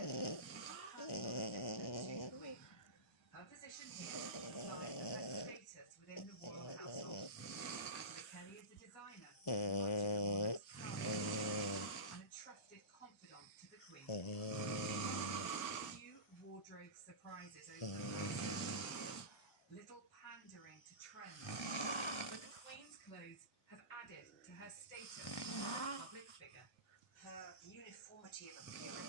Kelly, personal assistant to the Queen. Her position here implies her status within the royal household. Angela Kelly is a designer, much of the world's pride, and a trusted confidant to the Queen. Few wardrobe surprises over the last years. Little pandering to trends, but the Queen's clothes have added to her status as a public figure. Her uniformity of appearance